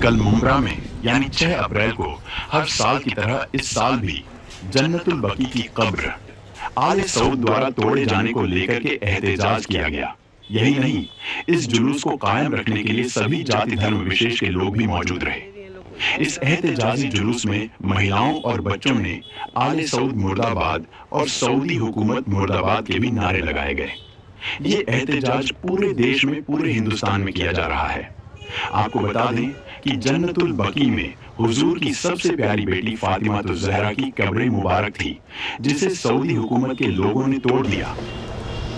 कल मुम्बरा में यानी 6 अप्रैल को हर साल की तरह इस साल भी जन्नतुल बकी की कब्र आले सऊद द्वारा तोड़े जाने को लेकर के एहतजाज किया गया। यही नहीं, इस जुलूस को कायम रखने के लिए सभी जाति धर्म विशेष के लोग भी मौजूद रहे। इस एहतजाजी जुलूस में महिलाओं और बच्चों ने आले सऊद मुर्दाबाद और सऊदी हुकूमत मुर्दाबाद के भी नारे लगाए गए। ये एहतजाज पूरे देश में, पूरे हिंदुस्तान में किया जा रहा है। आपको बता दें कि जन्नतुल बकी में हुजूर की सबसे प्यारी बेटी फातिमा तो ज़हरा की कब्र मुबारक थी, जिसे सऊदी हुकूमत के लोगों ने तोड़ दिया।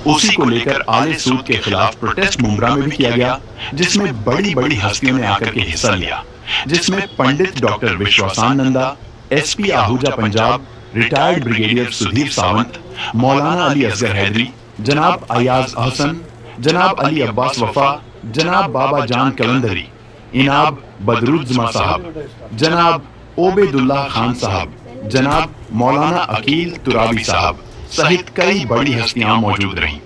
उसी को लेकर आले सऊद के खिलाफ प्रोटेस्ट मुम्बरा में भी किया गया, जिसमें बड़ी बड़ी हस्तियों ने आकर के हिस्सा लिया, जिसमें Pandit doctor Vishwasananda, SP Ahuja Punjab, retired brigadier Sudhir Sawant, Maulana Ali Asghar Hydari, जनाब अयाज अहसन, जनाब अली अब्बास वफा, जनाब बाबा जान कलंदरी, इनाब बदरुज्जमा साहब, जनाब ओबेदुल्लाह खान साहब, जनाब मौलाना अकील तुराबी साहब सहित कई बड़ी हस्तियां मौजूद रहीं।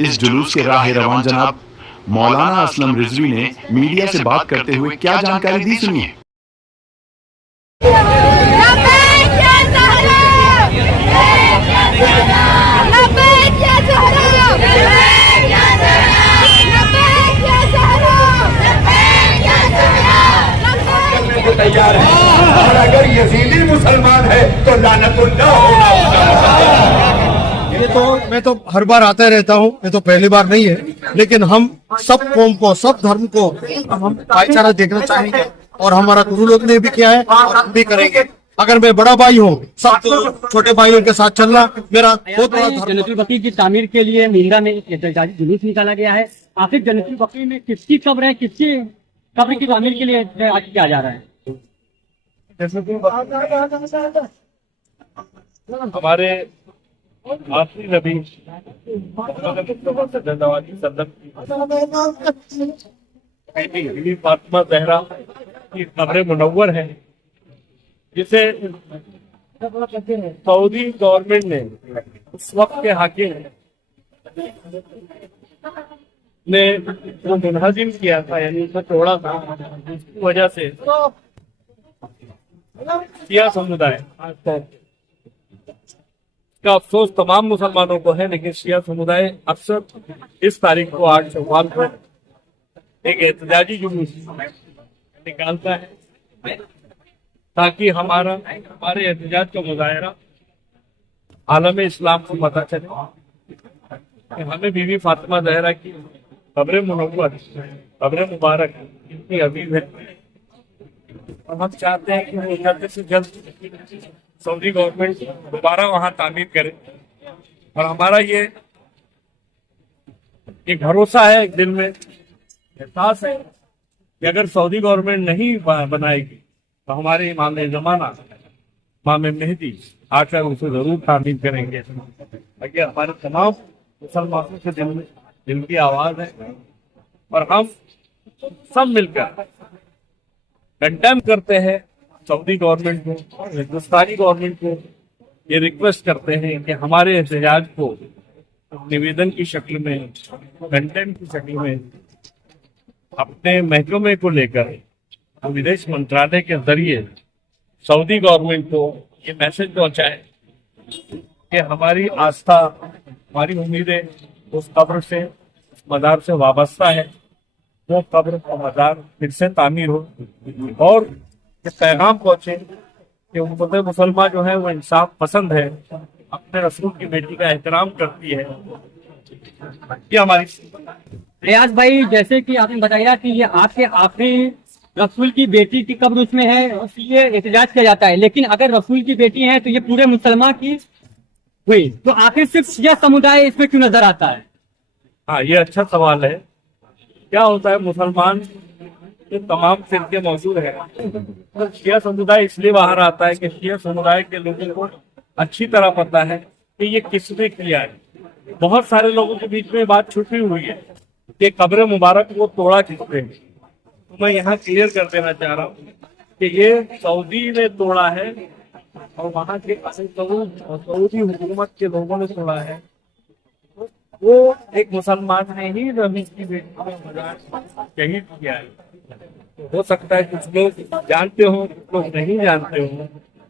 इस जुलूस के राह रवान जनाब मौलाना असलम रिजवी ने मीडिया से बात करते हुए क्या जानकारी दी, सुनिए। तैयार है और अगर यजीदी मुसलमान है तो लानतुल्लाह होगा। ये तो मैं तो हर बार आता रहता हूँ, ये तो पहली बार नहीं है, लेकिन हम सब कौम को, सब धर्म को हम भाईचारा देखना चाहेंगे और हमारा गुरु लोग ने भी किया है और हम भी करेंगे। अगर मैं बड़ा भाई हूँ, सब छोटे भाइयों के साथ चलना मेरा बहुत बड़ा धर्म। जन्नतुल बकी की तामीर के लिए मुंबरा में एहतजाजी जुलूस निकाला गया है। आखिर जन्नतुल बकी में किसकी कब्र है, किसकी कब्र की तामीर के लिए आज किया जा रहा है? हमारे आखिरी नबी फातिमा ज़हरा की कब्र मुनव्वर है, जिसे सऊदी गवर्नमेंट ने उस वक्त के हाकिम ने जो मुनहजिम किया था, यानी उसे तोड़ा था, उसकी वजह से शिया समुदाय का अफसोस तमाम मुसलमानों को है, लेकिन शिया समुदाय अक्सर इस तारीख को 8 शव्वाल को एक एहतजाजी जुलूस निकालता है ताकि हमारे एहतजाज का मुजाहरा आलम इस्लाम को पता चले कि हमें बीवी फातिमा ज़हरा की कब्र मुनव्वर, कब्र मुबारक इतनी अजीज है और हम चाहते हैं कि वो जल्द से जल्द सऊदी गवर्नमेंट दोबारा वहां तामीर करे। और हमारा ये भरोसा है, दिल में एहसास है कि अगर सऊदी गवर्नमेंट नहीं बनाएगी तो हमारे इमाम ज़माना इमाम मेहदी आकर उसे जरूर तामीर करेंगे। ताकि हमारे तमाम मुसलमानों के दिल की आवाज है और हम सब मिलकर कंडेम करते हैं सऊदी गवर्नमेंट को, हिंदुस्तानी गवर्नमेंट को ये रिक्वेस्ट करते हैं कि हमारे एहतजाज को निवेदन की शक्ल में, कंटेंट की शक्ल में अपने महकमे को लेकर विदेश मंत्रालय के जरिए सऊदी गवर्नमेंट को ये मैसेज पहुंचाए कि हमारी आस्था, हमारी उम्मीदें उस कब्र से, उस मज़ार से वाबस्ता है, वो कब्र और मज़ार फिर से तामीर हो और ये पैगाम पहुंचे कि उम्मत मुसलमान जो है वो इंसाफ पसंद है, अपने रसूल की बेटी का एहतराम करती है। ये हमारी रियाज भाई, जैसे कि आपने बताया कि ये आपके आखिरी रसूल की बेटी की कब्र उसमें है, इसलिए एहतजाज किया जाता है, लेकिन अगर रसूल की बेटी है तो ये पूरे मुसलमान की हुई, तो आखिर सिर्फ शिया समुदाय इसमें क्यों नजर आता है? हाँ, ये अच्छा सवाल है। क्या होता है, मुसलमान ये तमाम फिरके मौजूद है, तो शिया समुदाय इसलिए बाहर आता है कि शिया समुदाय के लोगों को अच्छी तरह पता है कि ये किसने किया है। बहुत सारे लोगों के बीच में बात छुपी हुई है कि कब्र मुबारक को तोड़ा किसने। तो मैं यहाँ क्लियर कर देना चाह रहा हूँ कि ये सऊदी ने तोड़ा है और वहाँ के सऊदी हुकूमत के लोगों ने तोड़ा है। वो एक मुसलमान ने ही रमीज की बेटी को मजाक शहीद किया है। हो सकता है कुछ लोग जानते हो, कुछ लोग नहीं जानते हो।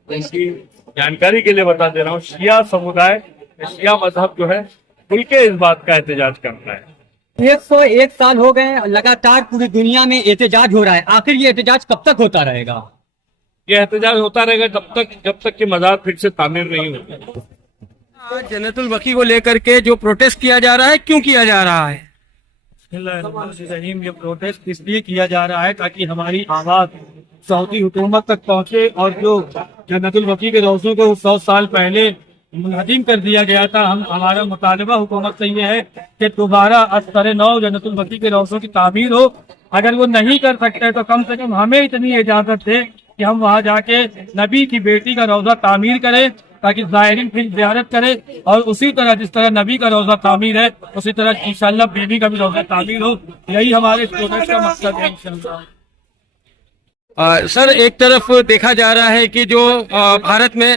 उनकी जानकारी के लिए बता दे रहा हूँ, शिया समुदाय, शिया मजहब जो है, खुल के इस बात का एहतजाज करता है। 101 साल हो गए, लगातार पूरी दुनिया में एहतजाज हो रहा है। आखिर ये एहतजाज कब तक होता रहेगा? ये एहतजाज होता रहेगा जब तक कि मज़ार फिर से तामीर नहीं होती। जन्नतुल बकी को लेकर के जो प्रोटेस्ट किया जा रहा है, क्यों किया जा रहा है? बिस्मिल्लाहिर्रहमानिर्रहीम, ये प्रोटेस्ट इसलिए किया जा रहा है ताकि हमारी आवाज सऊदी हुकूमत तक पहुंचे, और जो जन्नतुल बकी के रोज़ों को 100 साल पहले मुनहदिम कर दिया गया था, हमारा मुतालबा हुकूमत से ये है कि दोबारा अस्तर नौ जन्नतुल बकी के रोज़ों की तामीर हो। अगर वो नहीं कर सकते तो कम से कम हमें इतनी इजाजत दे कि हम वहाँ जाके नबी की बेटी का रोज़ा तामीर करें, ताकि ज़ायरीन फिर ज़ियारत करे, और उसी तरह जिस तरह नबी का रोज़ा तामीर है उसी तरह इंशाअल्लाह बेबी का भी रोज़ा तामीर हो। यही हमारे प्रोटेस्ट का मकसद है इंशाअल्लाह। सर, एक तरफ देखा जा रहा है कि जो भारत में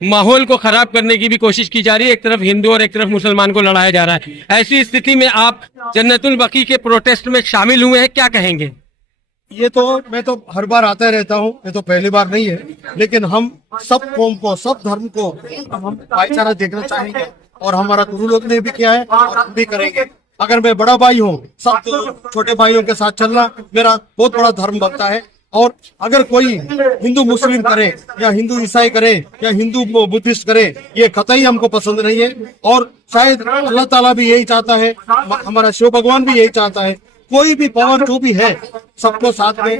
माहौल को खराब करने की भी कोशिश की जा रही है, एक तरफ हिंदू और एक तरफ मुसलमान को लड़ाया जा रहा है। ऐसी स्थिति में आप जन्नतुल बकी के प्रोटेस्ट में शामिल हुए हैं, क्या कहेंगे? ये तो मैं तो हर बार आता रहता हूँ, ये तो पहली बार नहीं है, लेकिन हम सब कौम को, सब धर्म को हम भाईचारा देखना चाहेंगे, और हमारा गुरु लोग ने भी किया है और हम भी करेंगे। अगर मैं बड़ा भाई हूँ, सब छोटे भाइयों के साथ चलना मेरा बहुत बड़ा धर्म बनता है। और अगर कोई हिंदू मुस्लिम करे, या हिंदू ईसाई करे, या हिंदू बुद्धिस्ट करे, ये कतई हमको पसंद नहीं है। और शायद अल्लाह ताला भी यही चाहता है, हमारा शिव भगवान भी यही चाहता है, कोई भी पावर जो भी है सबको साथ में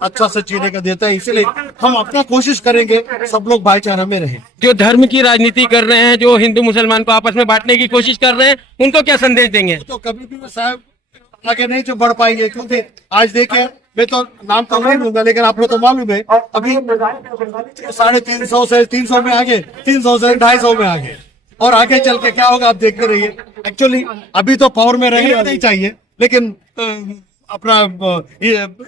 अच्छा से जीने का देता है। इसलिए हम अपना कोशिश करेंगे सब लोग भाईचारा में रहें। जो धर्म की राजनीति कर रहे हैं, जो हिंदू मुसलमान को आपस में बांटने की कोशिश कर रहे हैं, उनको क्या संदेश देंगे? तो कभी भी साहब आगे नहीं जो बढ़ पाएंगे, क्योंकि आज देखे, मैं तो नाम तो नहीं लूंगा, लेकिन आप लोग तो मालूम है अभी 350 से 300 में आगे, 300 से 250 में आगे, और आगे चल के क्या होगा आप देखते रहिए। एक्चुअली अभी तो पावर में रहना नहीं चाहिए, लेकिन अपना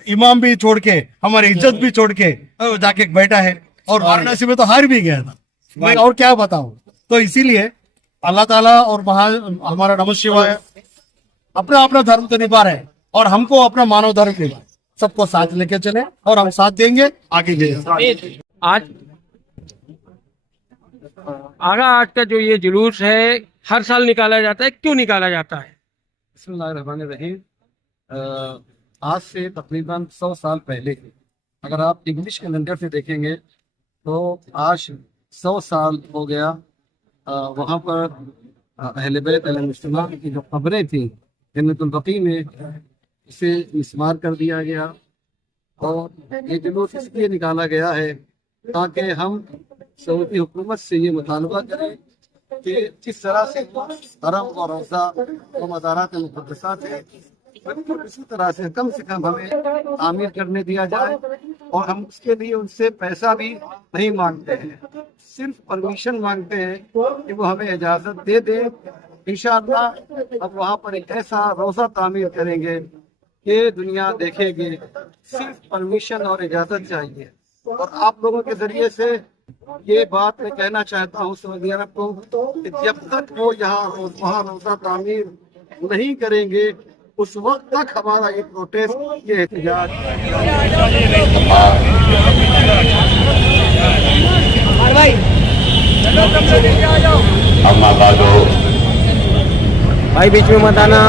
इमाम भी छोड़ के, हमारी इज्जत भी छोड़ के जाके बैठा है, और वाराणसी में तो हार भी गया था। मैं और क्या बताऊं। तो इसीलिए अल्लाह ताला और हमारा नमः शिवाय अपना अपना धर्म तो निभा रहे, और हमको अपना मानव धर्म निभा, सबको साथ लेके चले, और हम साथ देंगे आगे जाएंगे। आज का जो ये जुलूस है हर साल निकाला जाता है, क्यों निकाला जाता है? बिस्मिल्लाहिर्रहमानिर्रहीम, आज से तकरीबन 100 साल पहले, अगर आप इंग्लिश कैलेंडर से देखेंगे तो आज 100 साल हो गया। वहाँ पर अहले बैत अलैहिस्सलाम की जो कब्रें थी जन्नतुल बकी में, इसे मिस्मार कर दिया गया, और ये जुलूस इसलिए निकाला गया है ताकि हम सऊदी हुकूमत से ये मुतालबा करें कि जिस तरह से हरम और रोज़ा और मज़ारात मुक़द्दसात है, इसी तरह से कम हमें तामीर करने दिया जाए, और हम उसके लिए उनसे पैसा भी नहीं मांगते हैं, सिर्फ परमिशन मांगते हैं कि वो हमें इजाज़त दे दे। इंशाअल्लाह अब वहाँ पर एक ऐसा रोज़ा तामीर करेंगे कि दुनिया देखेगी। सिर्फ परमिशन और इजाज़त चाहिए। और आप लोगों के जरिए से ये बात मैं कहना चाहता हूँ सऊदी अरब को कि जब तक वो वहाँ रोज़ा तामीर नहीं करेंगे, उस वक्त तक हमारा ये प्रोटेस्ट, ये एहतजाज भाई बीच में मत आना।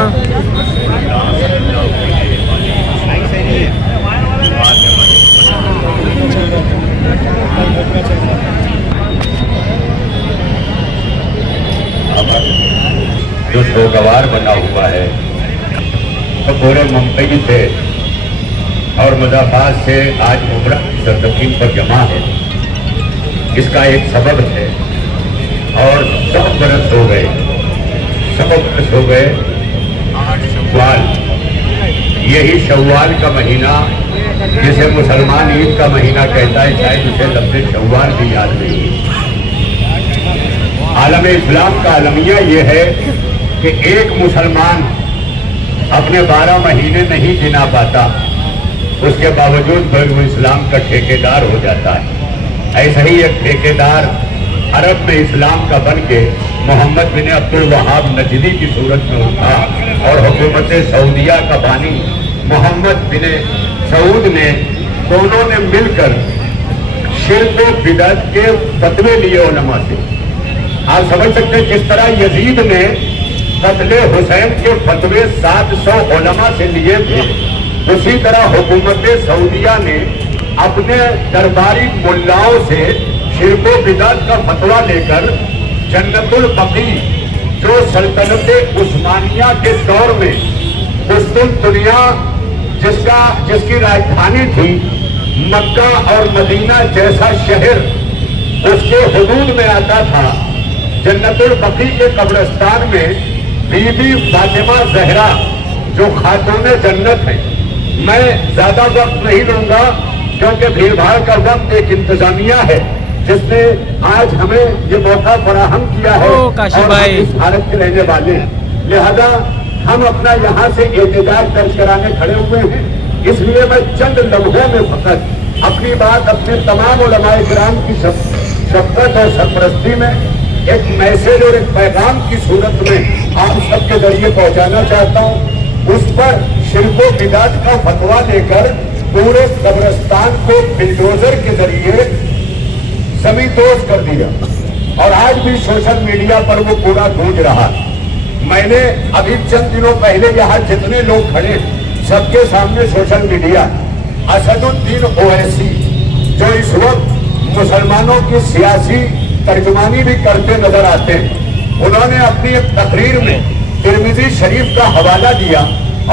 जो सोगवार बना हुआ है तो पूरे मुंबई से और मुजफ्फराबाद से आज उमरा सरजमीन पर जमा है। इसका एक सबब है, और 100 बरस हो गए, 100 बरस हो गए। 8 शव्वाल, यही शव्वाल का महीना जिसे मुसलमान ईद का महीना कहता है, शायद उसे लफ्ज़ शव्वाल भी याद नहीं है। आलम इस्लाम का अलमिया ये है कि एक मुसलमान अपने 12 महीने नहीं गिना पाता, उसके बावजूद वो इस्लाम का ठेकेदार हो जाता है। ऐसा ही एक ठेकेदार अरब में इस्लाम का बन के मोहम्मद बिन अब्दुल वहाब नजदी की सूरत में उठा, और हुकूमत सऊदिया का बानी मोहम्मद बिन सऊद ने, दोनों ने मिलकर शिर्क व बिदअत के फतवे लिए उलमा से। आप समझ सकते हैं किस तरह यजीद ने कत्ले हुसैन के फतवे 700 उलमा से लिए थे, उसी तरह हुकूमत सऊदिया ने अपने दरबारी मुल्लाओं से शिर्क व बिदअत का फतवा लेकर जन्नतुल बकी, जो सल्तनत उस्मानिया के दौर में कुस्तुनतुनिया जिसकी राजधानी थी, मक्का और मदीना जैसा शहर उसके हुदूद में आता था, जन्नतुल बकी के कब्रिस्तान में बीबी फातिमा जहरा जो खातून जन्नत है। मैं ज्यादा वक्त नहीं लूंगा क्योंकि भीड़ भाड़ का वक्त एक इंतजामिया है जिसने आज हमें ये मौका फराहम किया है और हम इस भारत के रहने वाले हैं। लिहाजा हम अपना यहाँ से एहतजाज दर्ज कराने खड़े हुए हैं। इसलिए मैं चंद लम्हों में फकत अपनी बात अपने तमाम उलमाए किराम की शफकत और सरपरस्ती में एक मैसेज और एक पैगाम की सूरत में आप सबके जरिए पहुंचाना चाहता हूँ। उस पर शिर्क व बिदअत का फतवा लेकर पूरे कब्रिस्तान को बिल्डोजर के जरिए जमींदोज कर दिया और आज भी सोशल मीडिया पर वो पूरा गूंज रहा। मैंने अभी चंद दिनों पहले यहाँ जितने लोग खड़े सबके सामने सोशल मीडिया असदुद्दीन ओवैसी जो इस वक्त मुसलमानों की सियासी तर्जुमानी भी करते नजर आते हैं, उन्होंने अपनी एक तकरीर में तिरमिजी शरीफ का हवाला दिया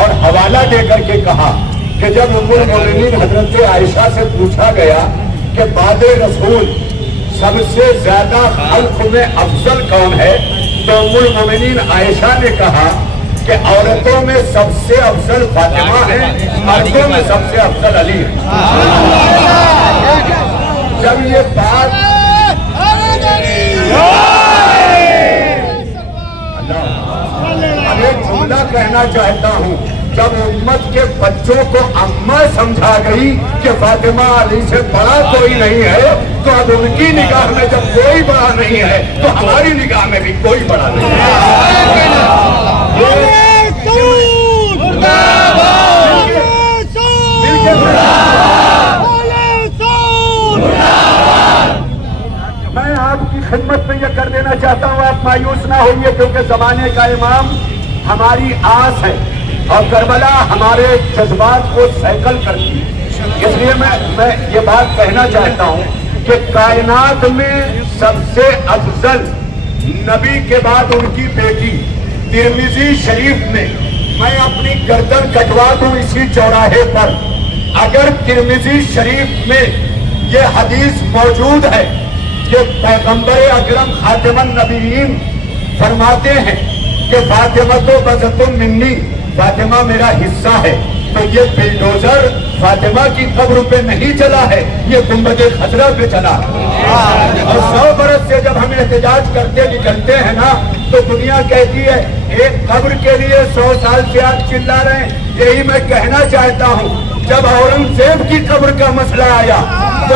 और हवाला देकर के कहा कि जब उम्मुल मोमिनीन हजरत आयशा से पूछा गया कि बाद रसूल सबसे ज्यादा खल्क में अफजल कौन है, तो उम्मुल मोमिनीन आयशा ने कहा कि औरतों में सबसे अफजल फातिमा है, मर्दों में सबसे अफजल अली है। जब ये बात एक जुमला कहना चाहता हूँ, जब उम्मत के बच्चों को अम्मा समझा गई कि फातिमा अली से बड़ा कोई नहीं है, तो अब उनकी निगाह में जब कोई बड़ा नहीं है तो हमारी निगाह में भी कोई बड़ा नहीं है। मैं आपकी खिदमत में यह कर देना चाहता हूँ, आप मायूस ना होइए क्योंकि जमाने का इमाम हमारी आस है और करबला हमारे जज्बात को सैकल करती है। इसलिए मैं ये बात कहना चाहता हूँ कि कायनात में सबसे अफजल नबी के बाद उनकी बेटी तिरमिजी शरीफ में मैं अपनी गर्दन कटवा दूं इसी चौराहे पर, अगर तिरमिजी शरीफ में ये हदीस मौजूद है कि पैगंबर अकरम खातिमुन नबीयीन फरमाते हैं कि फातिमा तो बज़तुन मिन्नी, फातिमा मेरा हिस्सा है, तो ये बिल्डोजर फातिमा की कब्र पे नहीं चला है, ये गुंबदे खजरा पे चला। और 100 बरस से जब हम एहतजाज करते निकलते हैं ना, तो दुनिया कहती है एक कब्र के लिए 100 साल से आप चिल्ला रहे हैं। यही मैं कहना चाहता हूँ, जब औरंगजेब की कब्र का मसला आया तो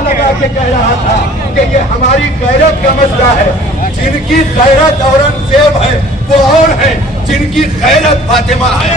लगा के कह रहा था कि ये हमारी गैरत का मसला है। जिनकी गैरत औरंगजेब है वो और है जिनकी गैरत फातिमा है।